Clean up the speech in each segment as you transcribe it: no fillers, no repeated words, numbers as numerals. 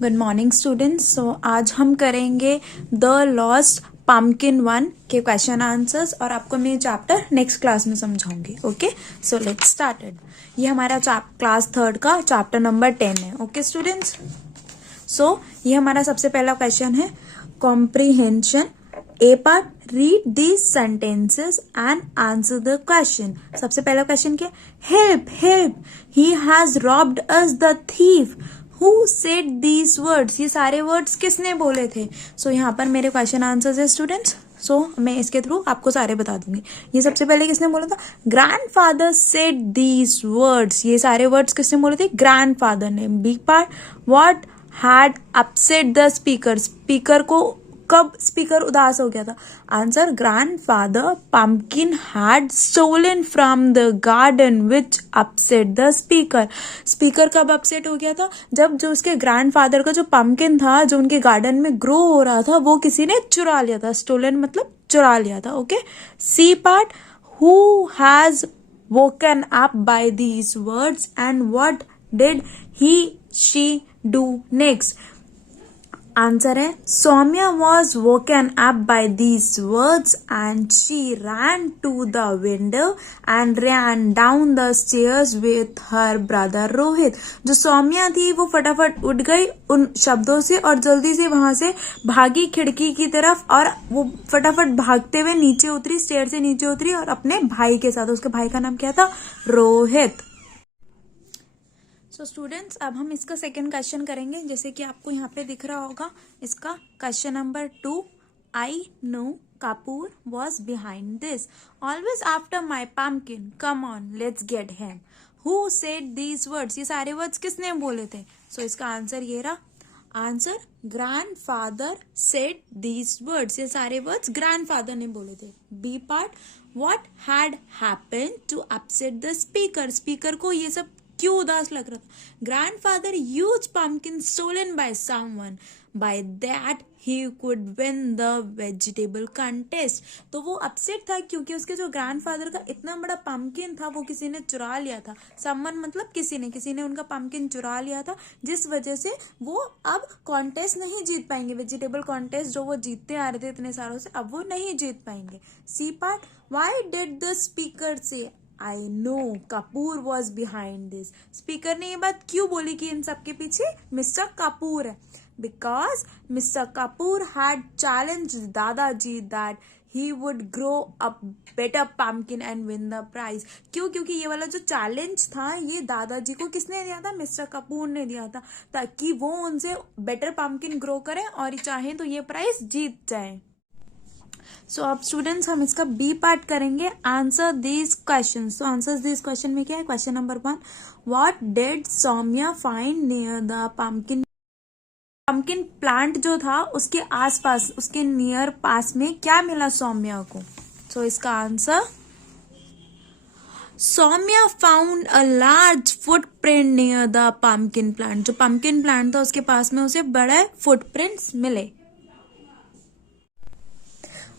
Good morning students. सो आज हम करेंगे द लॉस्ट पम्पकिन 1 के क्वेश्चन आंसर्स और आपको मैं ये चैप्टर नेक्स्ट क्लास में समझाऊंगी। Okay, so let's started. ये हमारा क्लास 3 का चैप्टर नंबर 10 है। ओके स्टूडेंट्स, सो ये हमारा सबसे पहला क्वेश्चन है comprehension. A part, read these sentences and answer the question. सबसे पहला क्वेश्चन क्या? Help help, he has robbed us the thief. Who said these words? ये सारे वर्ड्स किसने बोले थे? सो यहाँ पर मेरे क्वेश्चन आंसर्स है स्टूडेंट्स। सो मैं इसके थ्रू आपको सारे बता दूंगी। ये सबसे पहले किसने बोला था? Grandfather said these words. ये सारे वर्ड्स किसने बोले थे? ग्रैंडफादर ने। B part, what had upset the speaker. Speaker को कब स्पीकर उदास हो गया था? Answer, grandfather pumpkin had stolen from the garden which upset the speaker. Speaker कब अपसेट हो गया था? जब जो उसके ग्रैंडफादर का जो पम्पकिन था, जो उनके गार्डन में ग्रो हो रहा था, वो किसी ने चुरा लिया था। स्टोलन मतलब चुरा लिया था। Okay, C part, who has woken up by these words and what did he she do next. Answer है, Saumya was woken up by these words and she ran to the window and ran down the stairs with her brother Rohit. जो सौम्या थी वो फटाफट उठ गई उन शब्दों से और जल्दी से वहां से भागी खिड़की की तरफ, और वो फटाफट भागते हुए नीचे उतरी, स्टेयर से नीचे उतरी और अपने भाई के साथ। उसके भाई का नाम क्या था? रोहित। सो स्टूडेंट्स, अब हम इसका सेकेंड क्वेश्चन करेंगे। जैसे कि आपको यहाँ पे दिख रहा होगा इसका question number 2। I know Kapoor was behind this, always after my pumpkin, come on let's get him. Who said these words. ये सारे वर्ड्स किसने बोले थे? सो इसका आंसर ये रहा। Answer, grandfather said these words. ये सारे वर्ड्स ग्रैंडफादर ने बोले थे। B part, what had happened to upset the speaker. Speaker को ये सब क्यों उदास लग रहा था? Grandfather use pumpkin stolen by someone, by that he could win the vegetable contest. तो वो अपसेट था क्योंकि उसके जो ग्रैंडफादर का इतना बड़ा पम्पकिन था वो किसी ने चुरा लिया था। समवन मतलब किसी ने उनका पम्पकिन चुरा लिया था, जिस वजह से वो अब कॉन्टेस्ट नहीं जीत पाएंगे। वेजिटेबल कॉन्टेस्ट जो वो जीतते आ रहे थे इतने सालों से, अब वो नहीं जीत पाएंगे। C part, why did the speaker say I know Kapoor was behind this. Speaker ने ये बात क्यों बोली कि इन सब के पीछे मिस्टर कपूर है? Because Mr Kapoor had challenge Dadaji that he would grow a better pumpkin and win the prize. क्यों? क्योंकि ये वाला जो चैलेंज था ये दादाजी को किसने दिया था? मिस्टर कपूर ने दिया था, ताकि वो उनसे बेटर पम्पकिन ग्रो करें और चाहें तो ये प्राइज जीत जाए। सो अब स्टूडेंट्स हम इसका बी पार्ट करेंगे, answer these question. So answer these question में क्या है? Question number 1, what did Saumya find near the pumpkin. Pumpkin plant जो था उसके आसपास, उसके नियर पास में क्या मिला सौम्या को? सो इसका answer, Saumya found a large footprint near the pumpkin plant. जो पम्पकिन प्लांट था उसके पास में उसे बड़े फुटप्रिंट्स मिले।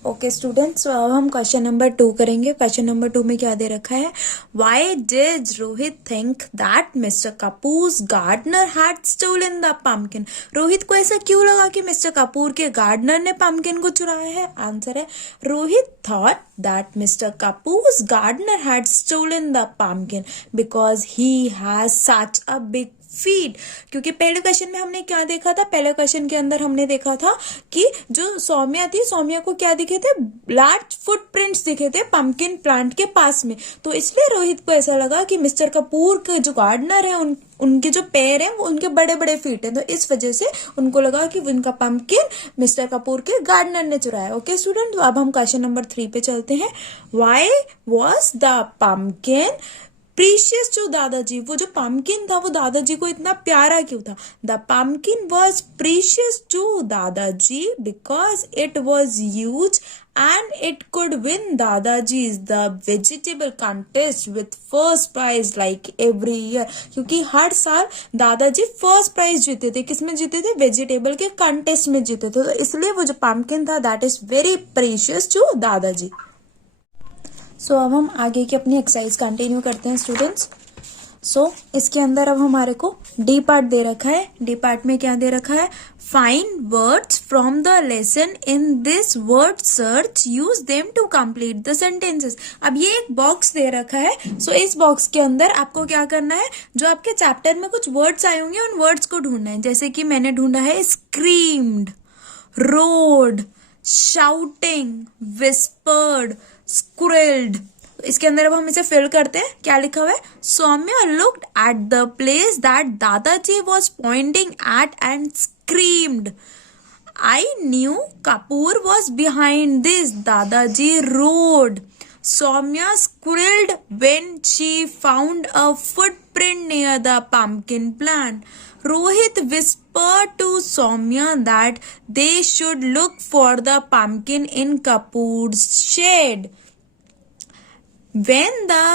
ओके स्टूडेंट्स, अब हम क्वेश्चन नंबर 2 करेंगे। क्वेश्चन नंबर 2 में क्या दे रखा है? Why did Rohit think that mister Kapur's gardener had stolen the pumpkin. Rohit को ऐसा क्यों लगा कि मिस्टर कपूर के गार्डनर ने पम्पकिन को चुराया है? आंसर है, Rohit thought that mister Kapur's gardener had stolen the pumpkin because he has such a big feed. क्योंकि पहले क्वेश्चन में हमने क्या देखा था? पहले क्वेश्चन के अंदर हमने देखा था कि जो सौम्या थी, सौम्या को क्या दिखे थे? लार्ज फुटप्रिंट्स दिखे थे पम्पकिन प्लांट के पास में। तो इसलिए रोहित को ऐसा लगा कि मिस्टर कपूर के जो गार्डनर है उनके जो पैर हैं वो उनके बड़े बड़े फीट हैं, तो इस वजह से उनको लगा कि उनका पम्पकिन मिस्टर कपूर के गार्डनर ने चुराया। ओके स्टूडेंट, तो अब हम क्वेश्चन नंबर 3 पे चलते हैं। Why was the pumpkin precious to दादाजी। वो जो पम्पकिन था वो दादाजी को इतना प्यारा क्यों था? The pumpkin was precious to Dadaji because it was huge and it could win Dadaji's the vegetable contest with first prize like every year। क्योंकि हर साल दादाजी फर्स्ट प्राइज जीते थे। किसमें जीते थे? वेजिटेबल के कंटेस्ट में जीते थे। तो इसलिए वो जो पम्पकिन था that is very precious to दादाजी। सो अब हम आगे की अपनी एक्सरसाइज कंटिन्यू करते हैं स्टूडेंट्स। इसके अंदर अब हमारे को डी पार्ट दे रखा है। डी पार्ट में क्या दे रखा है, find words from the lesson in this word search, use them to complete the sentences. अब ये एक बॉक्स दे रखा है। इस बॉक्स के अंदर आपको क्या करना है, जो आपके चैप्टर में कुछ वर्ड्स आए होंगे उन वर्ड्स को ढूंढना है। जैसे कि मैंने ढूंढा है स्क्रीम्ड, रोड, शाउटिंग, विस्पर्ड, स्क्रिल्ड। इसके अंदर अब हम इसे फिल करते हैं। क्या लिखा हुआ है, Saumya looked at the place that Dadaji was pointing at and screamed. I knew Kapoor was behind this. Dadaji roared. Soumya squealed when she found a footprint near the pumpkin plant. Rohit whispered to Soumya that they should look for the pumpkin in Kapoor's shed. When the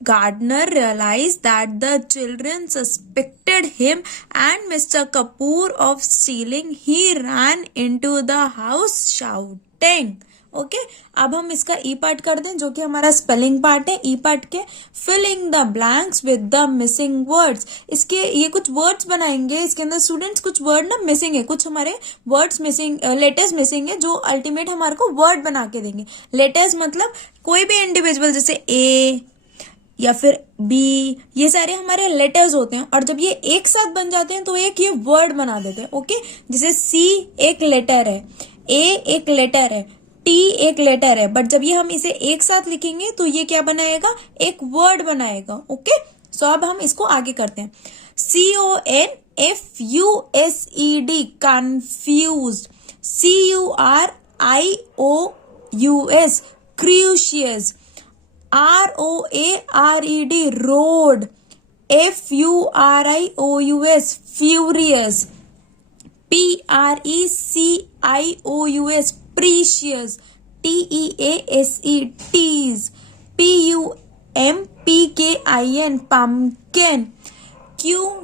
gardener realized that the children suspected him and Mr. Kapoor of stealing, he ran into the house shouting. Okay, अब हम इसका ई part कर दें, जो कि हमारा spelling part है। E part के filling the blanks with the missing words. इसके ये कुछ वर्ड्स बनाएंगे। इसके अंदर स्टूडेंट्स कुछ वर्ड ना मिसिंग है, कुछ हमारे वर्ड्स मिसिंग, लेटर्स मिसिंग है, जो अल्टीमेट हमारे को वर्ड बना के देंगे। लेटर्स मतलब कोई भी इंडिविजुअल, जैसे ए या फिर बी, ये सारे हमारे लेटर्स होते हैं। और जब ये एक साथ बन जाते हैं तो एक ये वर्ड बना देते हैं। ओके, जैसे सी एक लेटर है, ए एक लेटर है, टी एक लेटर है, बट जब ये हम इसे एक साथ लिखेंगे तो ये क्या बनाएगा, एक वर्ड बनाएगा। ओके, सो अब हम इसको आगे करते हैं। CONFUSED confused, CURIOUS crucius, ROARED road, FURIOUS furious, PRECIOUS precious, TEASE tease, PUMPKIN pumpkin, QUASTION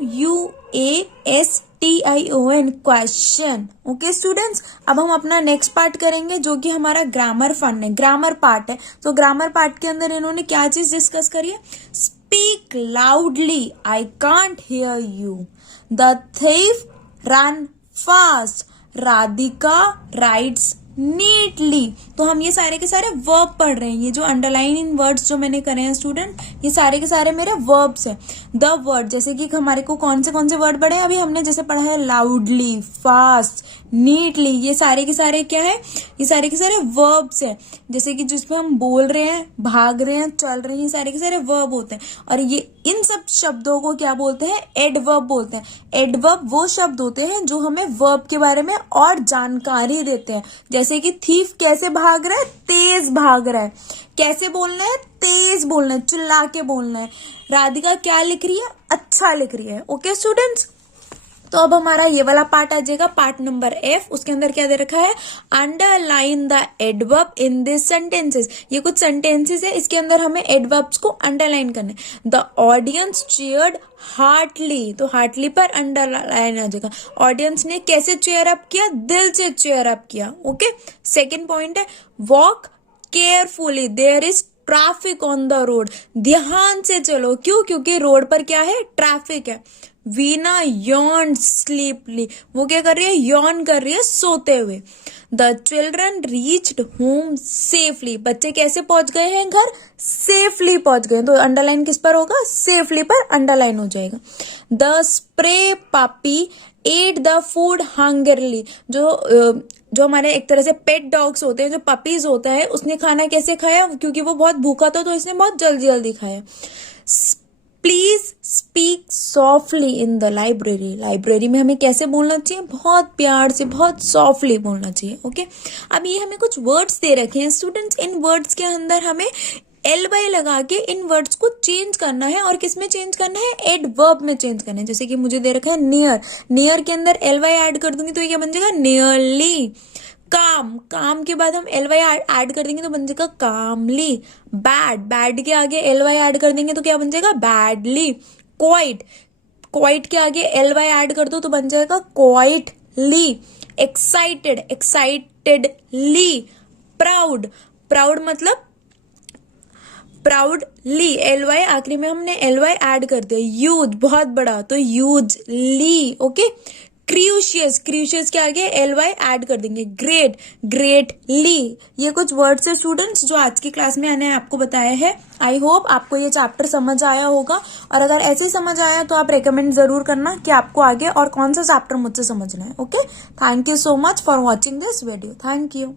question। Okay students, अब हम अपना नेक्स्ट पार्ट करेंगे, जो कि हमारा ग्रामर फन है, ग्रामर पार्ट है। तो ग्रामर पार्ट के अंदर इन्होंने क्या चीज डिस्कस करी है, speak loudly, I can't hear you, the thief run fast, Radhika rides neatly. तो हम ये सारे के सारे वर्ब पढ़ रहे हैं। ये जो अंडरलाइनिंग वर्ड्स जो मैंने करे हैं स्टूडेंट, ये सारे के सारे मेरे वर्ब्स हैं। द वर्ड, जैसे कि हमारे को कौन से वर्ड पढ़े हैं अभी हमने, जैसे पढ़ा है लाउडली, फास्ट, नीटली, ये सारे के सारे क्या है, ये सारे के सारे वर्ब्स हैं। जैसे कि जिसमें हम बोल रहे हैं, भाग रहे हैं, चल रहे हैं, ये सारे के सारे वर्ब होते हैं। और ये इन सब शब्दों को क्या बोलते हैं, एडवर्ब बोलते हैं। एडवर्ब वो शब्द होते हैं जो हमें वर्ब के बारे में और जानकारी देते हैं। जैसे कि थीफ कैसे भाग रहा है, तेज भाग रहा है। कैसे बोलना है, तेज बोलना है, चिल्ला के बोलना है। राधिका क्या लिख रही है, अच्छा लिख रही है। ओके स्टूडेंट्स, तो अब हमारा ये वाला पार्ट आ जाएगा, पार्ट नंबर F। उसके अंदर क्या दे रखा है, underline the adverb in this sentences. ये कुछ सेंटेंसेस है, इसके अंदर हमें एडवर्ब्स को अंडरलाइन करना है। द ऑडियंस चीयर्ड हार्टली, तो हार्टली पर अंडरलाइन आ जाएगा। ऑडियंस ने कैसे चेयर अप किया, दिल से चेयर अप किया। ओके, सेकेंड पॉइंट है walk carefully, there is traffic on the road, ध्यान से चलो। क्यों, क्योंकि रोड पर क्या है, ट्रैफिक है। वीना यॉन्ड स्लीपली, वो क्या कर रही है, यॉन कर रही है सोते हुए। The children reached home safely, बच्चे कैसे पहुंच गए हैं घर, सेफली पहुंच गए। तो अंडरलाइन किस पर होगा, सेफली पर अंडरलाइन हो जाएगा। The stray puppy ate the food hungrily, जो हमारे एक तरह से पेट डॉग्स होते हैं, जो पपीज होता है, उसने खाना कैसे खाया, क्योंकि वो बहुत भूखा था तो इसने बहुत जल्दी जल्दी खाया। Please speak softly in the library, library में हमें कैसे बोलना चाहिए, बहुत प्यार से, बहुत सॉफ्टली बोलना चाहिए। ओके, अब ये हमें कुछ वर्ड्स दे रखे हैं स्टूडेंट्स। इन वर्ड्स के अंदर हमें LY लगा के इन वर्ड्स को चेंज करना है। और किस में चेंज करना है, एडवर्ब में चेंज करना है। जैसे कि मुझे दे रखा है नियर, नियर के अंदर LY ऐड कर दूंगी तो ये क्या बन जाएगा, नियरली। काम, काम के बाद हम LY ऐड कर देंगे तो बन जाएगा कामली। बैड, बैड के आगे LY ऐड कर देंगे तो क्या बन जाएगा, बैडली। क्वाइट, क्वाइट के आगे LY ऐड कर दो तो बन जाएगा quietly. Excited, excitedly. Proud, proud मतलब प्राउडली, LY आखिरी में हमने LY ऐड कर दिया, यूज बहुत बड़ा तो यूजली, ओके। क्रूशियस, क्रूशियस के आगे LY ऐड कर देंगे, ग्रेट, ग्रेटली। ये कुछ वर्ड्स है स्टूडेंट्स जो आज की क्लास में मैंने आपको बताया है। आई होप आपको ये चैप्टर समझ आया होगा, और अगर ऐसे ही समझ आया तो आप रेकमेंड जरूर करना कि आपको आगे और कौन सा चैप्टर मुझसे समझना है, okay. Thank you so much for watching this video, thank you.